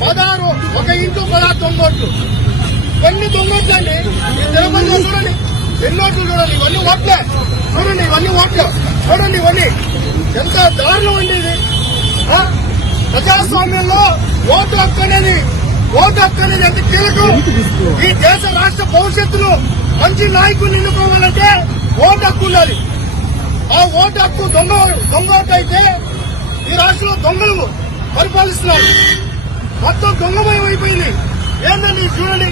పదహారు ఒక ఇంటూ పదహారు తొంగోట్లు ఓట్లు. ఇవన్నీ దొంగ అండి? ఈ చూడండి. ఎన్ని ఓట్లు చూడండి? ఇవన్నీ ఓట్లే. చూడండి ఇవన్నీ ఓట్లు. చూడండి ఇవన్నీ. ఎంత దారుణం అండి ఇది? ప్రజాస్వామ్యంలో ఓటు హక్కు అనేది ఓటు హక్కు అనేది ఎంత కీలకం? ఈ దేశ రాష్ట్ర భవిష్యత్తులో మంచి నాయకులు ఎన్నుకోవాలంటే ఓటు హక్కు ఉండాలి. ఆ ఓటు హక్కు దొంగ దొంగ ఓటు అయితే ఈ రాష్ట్రంలో దొంగలు పరిపాలిస్తున్నారు. మొత్తం దొంగమయం అయిపోయింది. ఏంటండి చూడండి.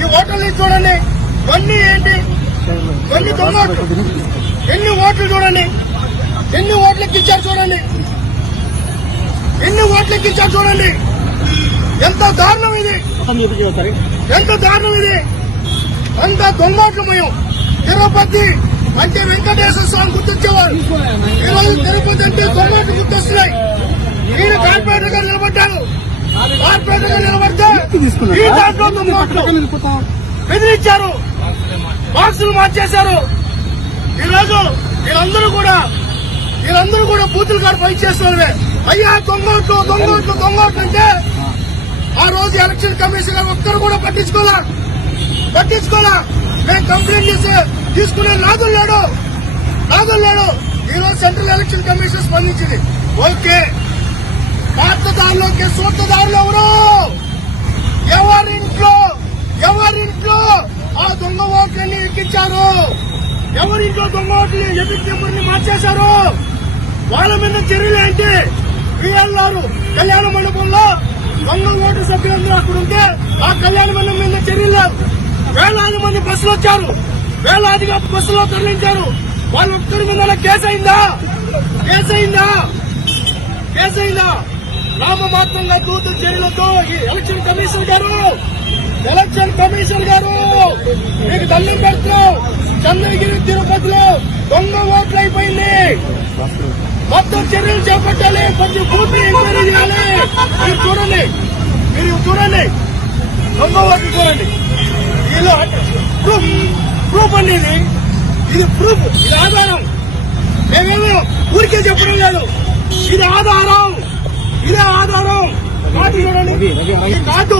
ఈ ఓటర్ని చూడండి. ఇవన్నీ ఏంటి? ఇవన్నీ దొంగ ఎన్ని ఓట్లు చూడండి. ఎన్ని ఓట్లకి ఇచ్చారు చూడండి. ఎన్ని ఓట్లకి ఇచ్చారు చూడండి. ఎంత దారుణం ఇది? ఎంత దారుణం ఇది? అంత దొంగోట్లమయం తిరుపతి అంటే వెంకటేశ్వర స్వామి గుర్తొచ్చేవారు. ఈ రోజు తిరుపతి అంటే దొంగోట్లు గుర్తొస్తున్నాయి. నేను కార్పొరేటర్ గారు నిలబడ్డాను కార్పొరేటర్ గారు నిలబడితే ఈ దాంట్లో దొంగోట్లు బెదిరించారు. బాక్సులు మార్చేశారు. ఈ రోజు వీళ్ళందరూ కూడా వీళ్ళందరూ కూడా బూతులు కాడ పై చేస్తున్నారే. అయ్యా దొంగోట్లు దొంగోట్లు దొంగోట్లు అంటే ఆ ఎలక్షన్ కమిషన్ గారు ఒక్కరు కూడా పట్టించుకోలే. పట్టించుకోలే. మేము కంప్లైంట్ చేసి తీసుకునే నాదులు లేడు. నాదులు లేడు. ఈ రోజు సెంట్రల్ ఎలక్షన్ కమిషన్ స్పందించింది. ఓకే. పాత్రదారులోకి సూత్రదారులు ఎవరు ఎవరింట్లో ఎవరింట్లో ఆ దొంగ ఓట్లని ఎక్కించారు? ఎవరింట్లో దొంగ ఓట్లు ఎపిక్ నెంబర్ని మార్చేశారు? వాళ్ళ మీద చర్యలు ఏంటి? పిఎల్ఆర్ కళ్యాణ మండపంలో దొంగ మంది అక్కడ ఉంటే ఆ కళ్యాణ మండపం మీద చర్యలు లేవు. వేలాది మంది బస్సులు వచ్చారు. వేలాదిగా బస్సులో తరలించారు. వాళ్ళు ఒక్కరి మీద కేసు అయిందా? కేసు అయిందా? కేసు అయిందా? నామమాత్రంగా దూత చర్యలతో ఈ ఎలక్షన్ కమిషన్ గారు ఎలక్షన్ కమిషన్ గారు మీకు దండం పెడుతున్నాం చంద్రగిరి తిరుపతిలో దొంగ ఓట్లు అయిపోయింది. మొత్తం చర్యలు చేపట్టాలి. కొంచెం బూత్ ఎంక్వైరీ చేయాలి. చూడండి. చూడండి. దొంగ ఓట్లు చూడండి. వీళ్ళు ప్రూఫ్ ప్రూఫ్ అండి ఇది. ఇది ప్రూఫ్ ఇది ఆధారం. మేమేమో ఊరికే చెప్పడం లేదు. ఇది ఆధారం. ఇదే ఆధారం. కార్డు చూడండి. ఈ కార్డు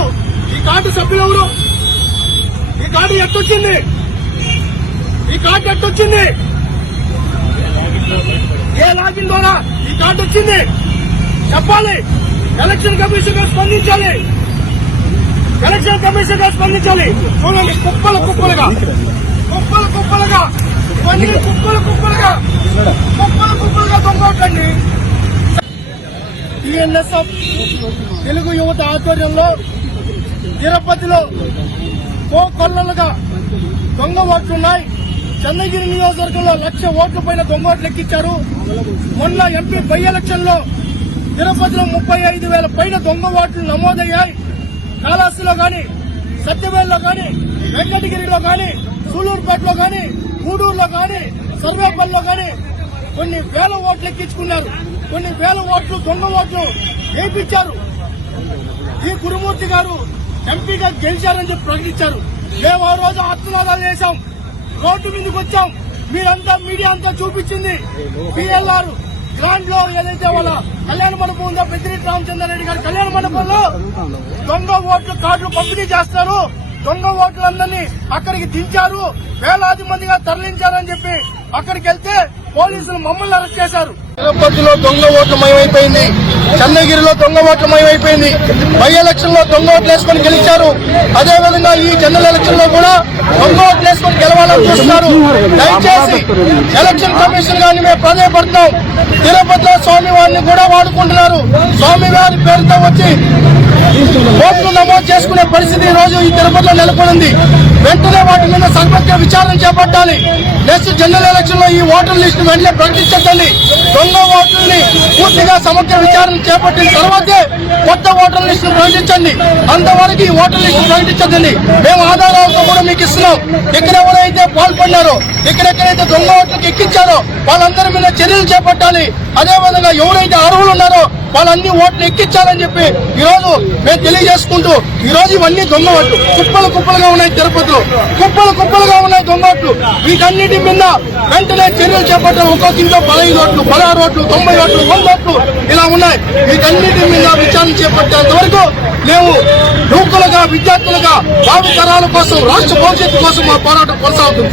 ఈ కార్డు సభ్యులు ఎవరు? ఈ కార్డు ఎట్టొచ్చింది? ఈ కార్డు ఎట్టొచ్చింది? ఏ లాగిన్ ద్వారా ఈ కార్డు వచ్చింది? చెప్పాలి. ఎలక్షన్ కమిషన్ స్పందించాలి. ఎలక్షన్ కమిషన్గా స్పందించాలి. చూడండి కుప్పలు కుప్పలుగా. కుప్పలు కుప్పలుగా. ఇవన్నీ కుప్పలు కుప్పలుగా. కుప్పలు కుప్పలుగా దొంగొట్టండి టిఎన్ఎస్ఎఫ్ తెలుగు యువత ఆధ్వర్యంలో తిరుపతిలో కో కొల్లలుగా దొంగ ఓట్లున్నాయి చంద్రగిరి నియోజకవర్గంలో లక్ష ఓట్ల పైన దొంగ ఓట్లు ఎక్కించారు. మొన్న ఎంపీ బై ఎలక్షన్లో తిరుపతిలో ముప్పై ఐదు వేల పైన దొంగ ఓట్లు నమోదయ్యాయి. కాళహస్తిలో కానీ సత్యవేల్లో కానీ వెంకటగిరిలో కానీ సూలూరుపేటలో కానీ గూడూరులో కానీ సర్వేపల్లిలో కానీ కొన్ని వేల ఓట్లు ఎక్కించుకున్నారు. కొన్ని వేల ఓట్లు దొంగ ఓట్లు వేయించారు. ఈ గురుమూర్తి గారు ఎంపీగా గెలిచారని చెప్పి ప్రకటించారు. మేము ఆ రోజు ఆత్మనాదాలు చేశాం. రోడ్డు మీదకి వచ్చాం. మీరంతా మీడియా అంతా చూపించింది. పిఎల్ఆర్ గ్రాండ్లో ఏదైతే వాళ్ళ కళ్యాణ మండపం ఉందో పెద్దిరెడ్డి రామచంద్రారెడ్డి గారి కళ్యాణ మండపంలో దొంగ ఓట్లు కార్డులు పంపిణీ చేస్తారు. దొంగ ఓట్లందరినీ అక్కడికి దించారు. వేలాది మందిగా తరలించారని చెప్పి అక్కడికి వెళ్తే పోలీసులు మమ్మల్ని అరెస్ట్ చేశారు. తిరుపతిలో దొంగ ఓట్లు మయమైపోయింది చంద్రగిరిలో దొంగ ఓట్లు మయమైపోయింది బై ఎలక్షన్లో దొంగ ఓట్లు వేసుకొని గెలిచారు. అదే విధంగా ఈ జనరల్ ఎలక్షన్లో కూడా దొంగ ఓట్లు వేసుకొని గెలవాలని చూస్తున్నారు. దయచేసి ఎలక్షన్ కమిషన్ గారిని మేము ప్రాధాయపడుతున్నాం. తిరుపతిలో స్వామివారిని కూడా వాడుకుంటున్నారు. స్వామివారి పేరుతో వచ్చి ఓట్లు నమోదు చేసుకునే పరిస్థితి ఈ రోజు ఈ తిరుపతిలో నెలకొనింది. వెంటనే వాటి మీద సమగ్ర విచారణ చేపట్టాలి. నెక్స్ట్ జనరల్ ఎలక్షన్లో ఈ ఓటర్ లిస్ట్ వెంటనే ప్రకటించద్దండి. దొంగ ఓటర్ని పూర్తిగా సమగ్ర విచారణ చేపట్టిన తర్వాతే కొత్త ఓటర్ లిస్ట్ ప్రకటించండి. అంతవరకు ఈ ఓటర్ లిస్ట్ ప్రకటించద్దండి. మేము ఆధారాలతో కూడా మీకు ఇస్తున్నాం. ఇక్కడ ఎవరైతే పాల్పడినారో ఎక్కడెక్కడైతే దొంగ ఓట్లకు ఎక్కించారో వాళ్ళందరి మీద చర్యలు చేపట్టాలి. అదే విధంగా ఎవరైతే అర్హులు ఉన్నారో వాళ్ళన్ని ఓట్లు ఎక్కించాలని చెప్పి ఈ రోజు మేము తెలియజేసుకుంటూ ఈరోజు ఇవన్నీ దొంగ ఓట్లు. కుప్పలు కుప్పలుగా ఉన్నాయి తిరుపతిలో. కుప్పలు కుప్పలుగా ఉన్నాయి దొంగ ఓట్లు. వీటన్నిటి మీద వెంటనే చర్యలు చేపట్టాలి ఒక్కొక్క ఇంట్లో పదహైదు ఓట్లు పదహారు ఓట్లు తొంభై ఓట్లు వంద ఓట్లు ఇలా ఉన్నాయి. వీటన్నిటి మీద విచారణ చేపట్టేంత వరకు మేము యువకులుగా విద్యార్థులుగా భావి తరాల కోసం రాష్ట్ర భవిష్యత్తు కోసం మా పోరాటం కొనసాగుతుంది.